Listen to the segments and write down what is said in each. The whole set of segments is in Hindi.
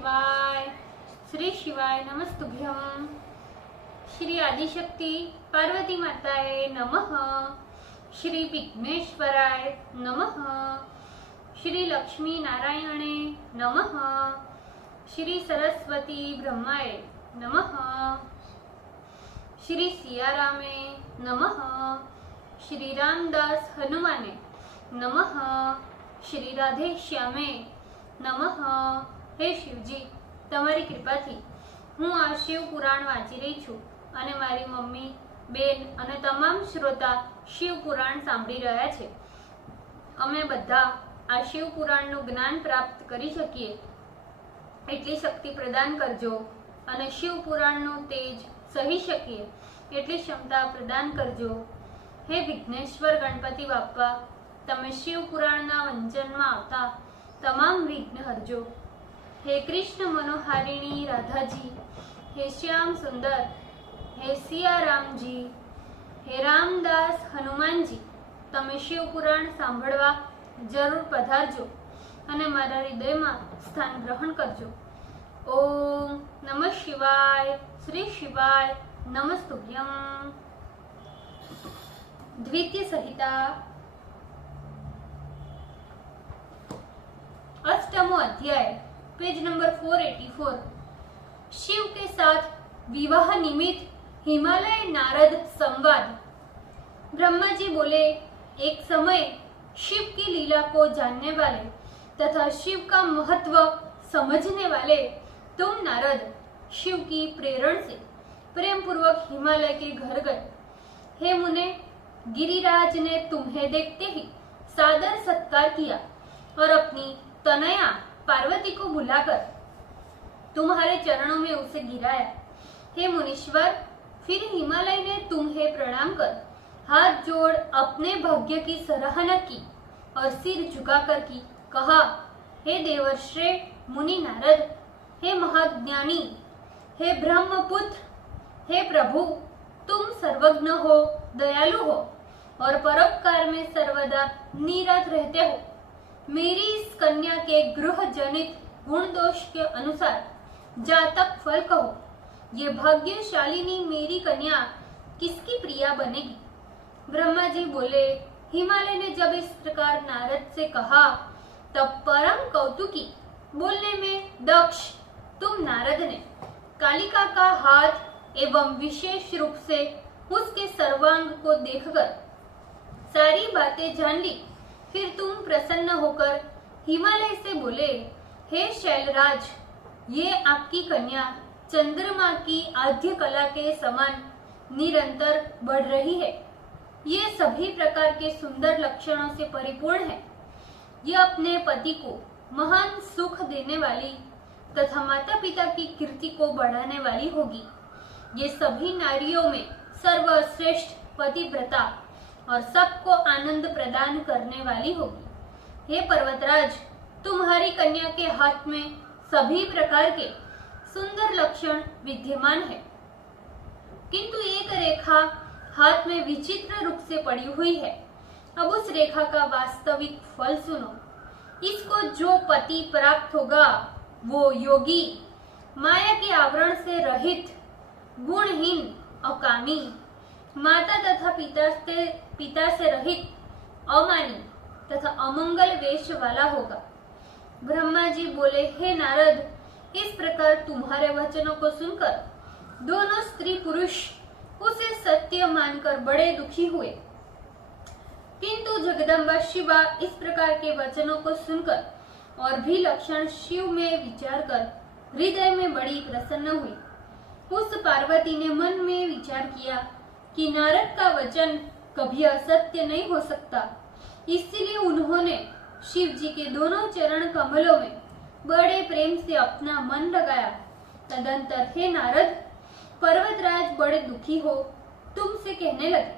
शिवाय। श्री शिवाय नमस्तुभ्यम। श्री आदिशक्ति पार्वती माताए नमः। श्री विघ्नेश्वराय नमः। श्री लक्ष्मी नारायणे नमः। श्री सरस्वती ब्रह्माय नमः। श्री सियारामे नमः। श्री रामदास हनुमाने नमः। श्री राधे श्यामे नमः। हे शिवजी, તમારી કૃપાથી હું આ શિવ પુરાણ વાંચી રહી છું અને મારી મમ્મી, બેન અને તમામ શ્રોતા શિવ પુરાણ સાંભળી રહ્યા છે। અમે બધા આ શિવ પુરાણનું જ્ઞાન પ્રાપ્ત કરી શકીએ એટલી શક્તિ પ્રદાન કરજો અને શિવ પુરાણનું તેજ સહી શકીએ એટલી ક્ષમતા પ્રદાન કરજો। હે વિઘ્નેશ્વર ગણપતિ બાપ્પા, તમે શિવ પુરાણના વંચનમાં આવતા તમામ વિઘ્ન હરજો। हे कृष्ण मनोहारिणी राधा जी, हे श्याम सुंदर, हे सिया राम जी, हे रामदास हनुमान जी, तमे शिव पुराण सांभळवा जरूर पधारजो अने मारा हृदयमां स्थान ग्रहण करजो। ओम नमः शिवाय। श्री शिवाय नमस्तुभ्यम। द्वितीय संहिता अष्टमो अध्याय, पेज नंबर 484। शिव के साथ विवाह निमित्त हिमालय नारद संवाद। ब्रह्मा जी बोले, एक समय शिव की लीला को जानने वाले तथा शिव का महत्व समझने वाले तुम नारद शिव की प्रेरणा से प्रेम पूर्वक हिमालय के घर गए। हे मुने, गिरिराज ने तुम्हें देखते ही सादर सत्कार किया और अपनी तनया पार्वती को बुलाकर तुम्हारे चरणों में उसे गिराया। हे मुनीश्वर, फिर हिमालय ने तुम्हें प्रणाम कर हाथ जोड़ अपने भाग्य की सराहना की और सिर झुकाकर की कहा, हे देवर्षि मुनि नारद, हे महाज्ञानी, हे ब्रह्मपुत्र, हे प्रभु, तुम सर्वज्ञ हो, दयालु हो और परोपकार में सर्वदा निरत रहते हो। मेरी इस कन्या के गृह जनित गुण दोष के अनुसार जातक फल कहो। ये भाग्यशालिनी मेरी कन्या किसकी प्रिया बनेगी? ब्रह्मा जी बोले, हिमालय ने जब इस प्रकार नारद से कहा तब परम कौतुकी बोलने में दक्ष तुम नारद ने कालिका का हाथ एवं विशेष रूप से उसके सर्वांग को देखकर सारी बातें जान ली। फिर तुम प्रसन्न होकर हिमालय से बोले, हे शैलराज, ये आपकी कन्या चंद्रमा की आद्य कला के समान निरंतर बढ़ रही है। ये सभी प्रकार के सुंदर लक्षणों से परिपूर्ण है। ये अपने पति को महान सुख देने वाली तथा माता पिता की कीर्ति को बढ़ाने वाली होगी। ये सभी नारियों में सर्वश्रेष्ठ पतिव्रता और सबको आनंद प्रदान करने वाली होगी। हे पर्वतराज, तुम्हारी कन्या के हाथ में सभी प्रकार के सुंदर लक्षण विद्यमान है, किंतु एक रेखा हाथ में विचित्र रूप से पड़ी हुई है। अब उस रेखा का वास्तविक फल सुनो। इसको जो पति प्राप्त होगा वो योगी, माया के आवरण से रहित, गुणहीन, अकामी, माता तथा पिता से रहित, अमानी तथा अमंगल वेश वाला होगा। ब्रह्मा जी बोले, हे नारद, इस प्रकार तुम्हारे वचनों को सुनकर दोनों स्त्री पुरुष उसे सत्य मानकर बड़े दुखी हुए। किंतु जगदम्बा शिवा इस प्रकार के वचनों को सुनकर और भी लक्षण शिव में विचार कर हृदय में बड़ी प्रसन्न हुई। उस पार्वती ने मन में विचार किया कि नारद का वचन कभी असत्य नहीं हो सकता, इसलिए उन्होंने शिव जी के दोनों चरण कमलों में बड़े प्रेम से अपना मन लगाया। तदंतर हे नारद, पर्वतराज बड़े दुखी हो तुमसे कहने लगे,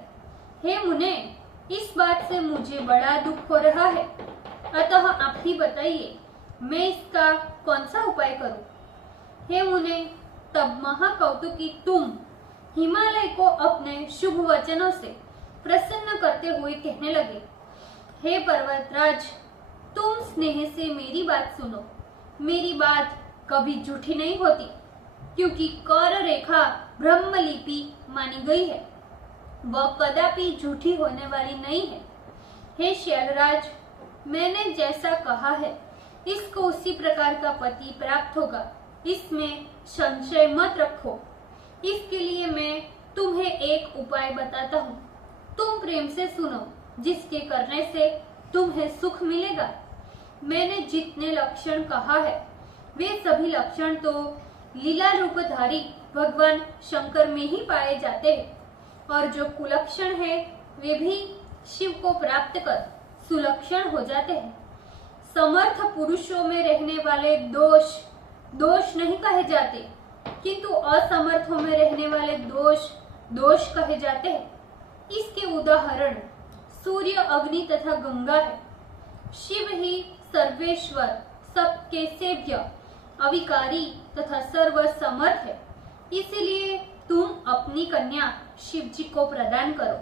हे मुने, इस बात से मुझे बड़ा दुख हो रहा है, अतः आप ही बताइए मैं इसका कौन सा उपाय करूं? हे मुने, तब महाकौतुकी तुम हिमालय को अपने शुभ वचनों से प्रसन्न करते हुए कहने लगे, हे पर्वतराज, तुम स्नेह से मेरी बात सुनो। मेरी बात कभी झूठी नहीं होती, क्योंकि कर रेखा ब्रह्मलिपि मानी गई है, वह कदापि झूठी होने वाली नहीं है। हे शैलराज, मैंने जैसा कहा है इसको उसी प्रकार का पति प्राप्त होगा, इसमें संशय मत रखो। इसके लिए मैं तुम्हें एक उपाय बताता हूँ, तुम प्रेम से सुनो, जिसके करने से तुम्हें सुख मिलेगा। मैंने जितने लक्षण कहा है वे सभी लक्षण तो लीला रूपधारी भगवान शंकर में ही पाए जाते हैं, और जो कुलक्षण है वे भी शिव को प्राप्त कर सुलक्षण हो जाते हैं। समर्थ पुरुषों में रहने वाले दोष दोष नहीं कहे जाते, किंतु असमर्थों में रहने वाले दोष दोष कहे जाते हैं। इसके उदाहरण सूर्य, अग्नि तथा गंगा है। शिव ही सर्वेश्वर, सबके सेव्य, अविकारी तथा सर्वसमर्थ है। इसलिए तुम अपनी कन्या शिव जी को प्रदान करो।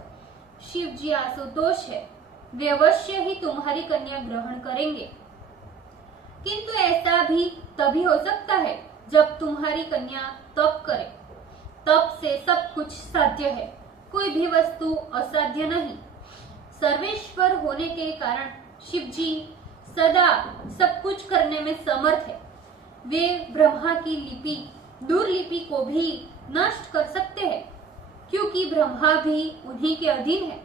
शिव जी आशुतोष है, वे अवश्य ही तुम्हारी कन्या ग्रहण करेंगे, किंतु ऐसा भी तभी हो सकता है जब तुम्हारी कन्या तप करे। तप से सब कुछ साध्य है, कोई भी वस्तु असाध्य नहीं। सर्वेश्वर होने के कारण शिव जी सदा सब कुछ करने में समर्थ है। वे ब्रह्मा की लिपि दुर्लिपि को भी नष्ट कर सकते हैं, क्योंकि ब्रह्मा भी उन्हीं के अधीन है।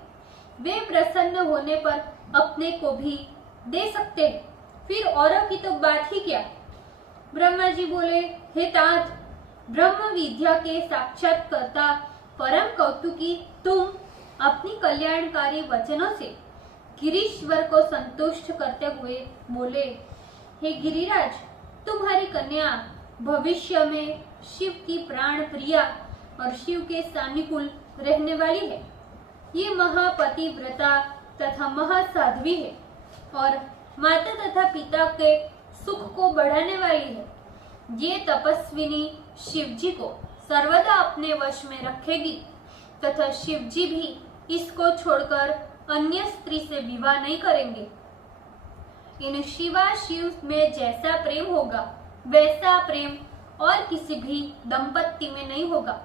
वे प्रसन्न होने पर अपने को भी दे सकते हैं, फिर औरों की तो बात ही क्या। ब्रह्मा जी बोले, हे तात, ब्रह्म विद्या के साक्षात्कर्ता परम कौतुकी तुम अपनी कल्याणकारी वचनों से गिरीश्वर को संतुष्ट करते हुए बोले, हे गिरिराज, तुम्हारी कन्या भविष्य में शिव की प्राण प्रिया और शिव के सानुकूल रहने वाली है। ये महापतिव्रता तथा महासाध्वी है और माता तथा पिता के सुख को बढ़ाने वाली है। ये तपस्विनी शिव जी को सर्वदा अपने वश में रखेगी तथा शिव जी भी इसको छोड़कर अन्य स्त्री से विवाह नहीं करेंगे। इन शिवा शिव में जैसा प्रेम होगा वैसा प्रेम और किसी भी दंपत्ति में नहीं होगा।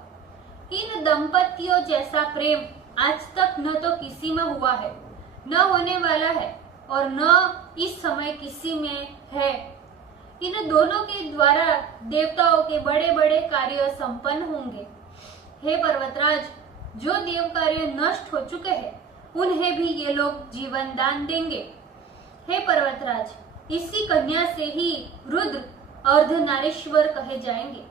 इन दंपतियों जैसा प्रेम आज तक न तो किसी में हुआ है, न होने वाला है और न इस समय किसी में है। इन दोनों के द्वारा देवताओं के बड़े बड़े कार्य संपन्न होंगे। हे पर्वतराज, जो देव कार्य नष्ट हो चुके हैं उन्हें भी ये लोग जीवन दान देंगे। हे पर्वतराज, इसी कन्या से ही रुद्र अर्धनारीश्वर कहे जाएंगे।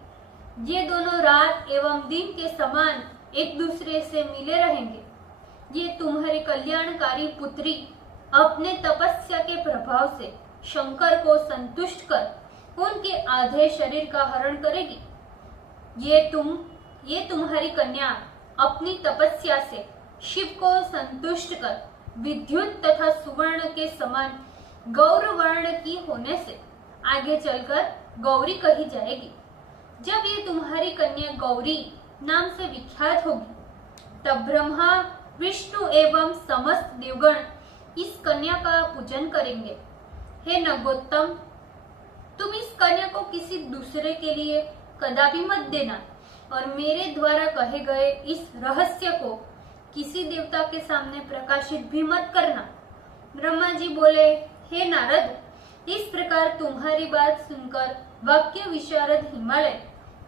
ये दोनों रात एवं दिन के समान एक दूसरे से मिले रहेंगे। ये तुम्हारी कल्याणकारी पुत्री अपने तपस्या के प्रभाव से शंकर को संतुष्ट कर उनके आधे शरीर का हरण करेगी। ये तुम्हारी कन्या अपनी तपस्या से शिव को संतुष्ट कर विद्युत तथा सुवर्ण के समान गौरवर्ण की होने से आगे चलकर गौरी कही जाएगी। जब ये तुम्हारी कन्या गौरी नाम से विख्यात होगी तब ब्रह्मा, विष्णु एवं समस्त देवगण इस कन्या का पूजन करेंगे। हे नगोत्तम, तुम इस कन्या को किसी दूसरे के लिए कदापि मत देना और मेरे द्वारा कहे गए इस रहस्य को किसी देवता के सामने प्रकाशित भी मत करना। ब्रह्मा जी बोले, हे नारद, इस प्रकार तुम्हारी बात सुनकर वाक्य विशारद हिमालय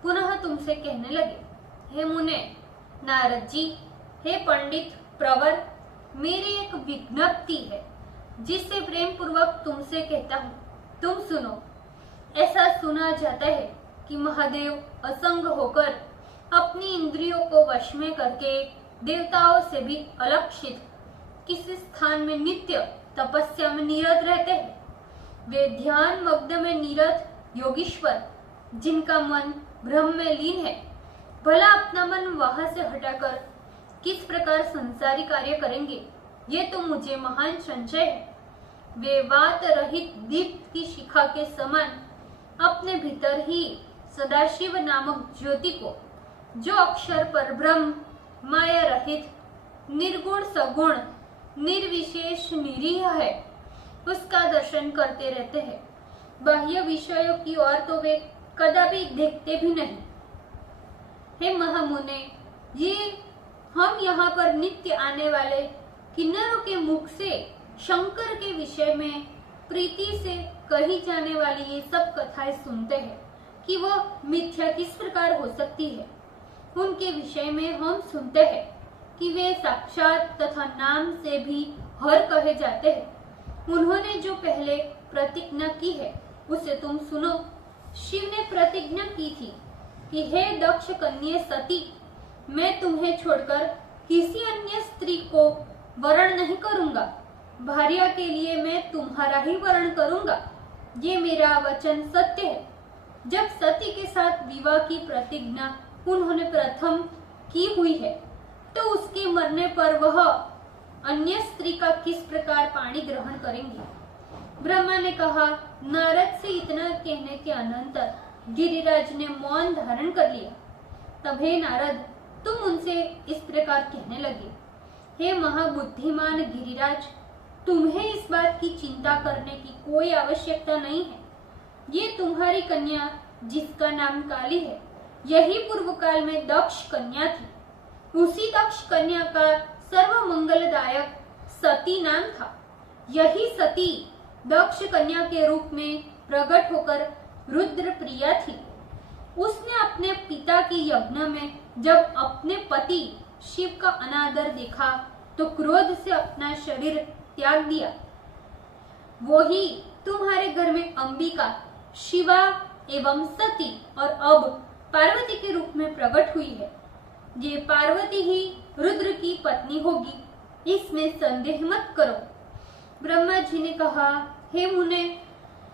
पुनः तुमसे कहने लगे, हे मुने, नारद जी, हे पंडित प्रवर, मेरी एक विज्ञप्ति है जिससे प्रेम पूर्वक तुमसे कहता हूँ, तुम सुनो। ऐसा सुना जाता है कि महादेव असंग होकर अपनी इंद्रियों को वश में करके देवताओं से भी अलक्षित किसी स्थान में नित्य तपस्या में निरत रहते हैं। वे ध्यान मग्न में निरत योगीश्वर, जिनका मन ब्रह्म में लीन है, भला अपना मन वहां से हटाकर किस प्रकार संसारी कार्य करेंगे, ये तो मुझे महान संशय है। वे वात रहित दीप की शिखा के समान अपने भीतर ही सदाशिव नामक ज्योति को, जो अक्षर पर ब्रह्म, माया रहित, निर्गुण सगुण, निर्विशेष निरीह है, उसका दर्शन करते रहते हैं। बाह्य विषयों की ओर तो वे कदापि देखते भी नहीं। हे महामुने, ये हम यहाँ पर नित्य आने वाले किन्नरों के मुख से शंकर के विषय में प्रीति से कही जाने वाली ये सब कथाएं सुनते हैं कि वह मिथ्या किस प्रकार हो सकती है। उनके विषय में हम सुनते हैं कि वे साक्षात तथा नाम से भी हर कहे जाते हैं। उन्होंने जो पहले प्रतिज्ञा की है उसे तुम सुनो। शिव ने प्रतिज्ञा की थी कि हे दक्ष कन्या सती, मैं तुम्हें छोड़कर किसी अन्य स्त्री को वरण नहीं करूंगा। भार्या के लिए मैं तुम्हारा ही वरण करूंगा। ये मेरा वचन सत्य है। जब सती के साथ विवाह की प्रतिज्ञा उन्होंने प्रथम की हुई है तो उसके मरने पर वह अन्य स्त्री का किस प्रकार पाणी ग्रहण करेंगी। ब्रह्मा ने कहा। नारद से इतना कहने के अनंतर गिरिराज ने मौन धारण कर लिया। तब हे नारद, तुम उनसे इस प्रकार कहने लगे, हे महाबुद्धिमान गिरिराज, तुम्हें इस बात की चिंता करने की कोई आवश्यकता नहीं है। ये तुम्हारी कन्या जिसका नाम काली है, यही पूर्व काल में दक्ष कन्या थी। उसी दक्ष कन्या का सर्व मंगलदायक सती नाम था। यही सती दक्ष कन्या के रूप में प्रकट होकर रुद्र प्रिया थी। उसने अपने पिता के यज्ञ में जब अपने पति शिव का अनादर देखा तो क्रोध से अपना शरीर त्याग दिया। वो ही तुम्हारे घर में अंबिका, शिवा एवं सती और अब पार्वती के रूप में प्रकट हुई है। ये पार्वती ही रुद्र की पत्नी होगी, इसमें संदेह मत करो। ब्रह्मा जी ने कहा, हे मुने,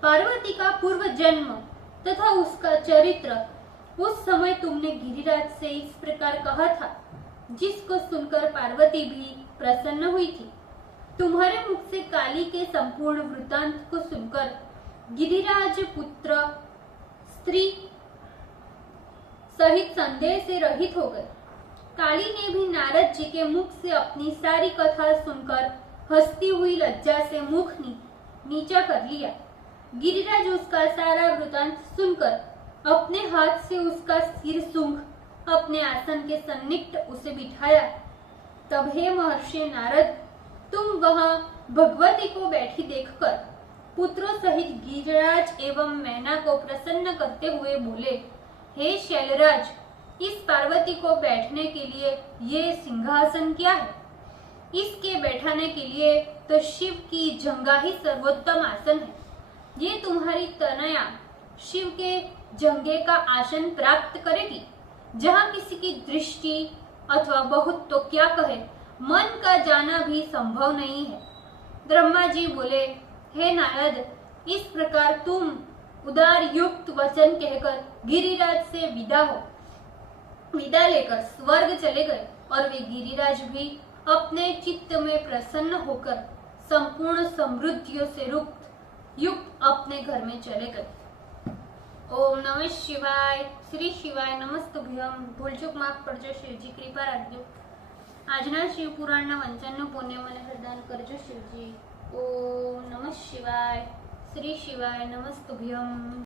पार्वती का पूर्व जन्म तथा उसका चरित्र उस समय तुमने गिरिराज से इस प्रकार कहा था, जिसको सुनकर पार्वती भी प्रसन्न हुई थी। तुम्हारे मुख से काली के संपूर्ण वृत्तांत को सुनकर गिरिराज पुत्र स्त्री सहित संदेह से रहित हो गए। काली ने भी नारद जी के मुख से अपनी सारी कथा सुनकर हंसती हुई लज्जा से मुख नीचा कर लिया। गिरिराज उसका सारा वृतांत सुनकर अपने हाथ से उसका सिर सूंघ अपने आसन के सन्निकट उसे बिठाया। तब हे महर्षि नारद, तुम वहां भगवती को बैठी देखकर पुत्रों सहित गिरिराज एवं मैना को प्रसन्न करते हुए बोले, हे शैलराज, इस पार्वती को बैठने के लिए ये सिंहासन क्या है? इसके बैठाने के लिए तो शिव की जंगा ही सर्वोत्तम आसन है। ये तुम्हारी तनया शिव के जंगे का आसन प्राप्त करेगी, जहाँ किसी की दृष्टि अथवा बहुत तो क्या कहे मन का जाना भी संभव नहीं है। ब्रह्मा जी बोले, हे नारद, इस प्रकार तुम उदार युक्त वचन कहकर गिरिराज से विदा लेकर स्वर्ग चले गए और वे गिरिराज भी अपने चित्त में प्रसन्न होकर संपूर्ण समृद्धियों से युक्त अपने घर में चले गए। ओम नमः शिवाय। श्री शिवाय नमस्तुभ्यम। ભૂલચૂક માફ કરજો શિવજી, કૃપા રાખજો। આજના શિવ પુરાણના વંચનનો પુણ્ય મને પ્રદાન કરજો શિવજી। ઓમ નમઃ શિવાય। શ્રી શિવાય નમસ્તુભ્યમ।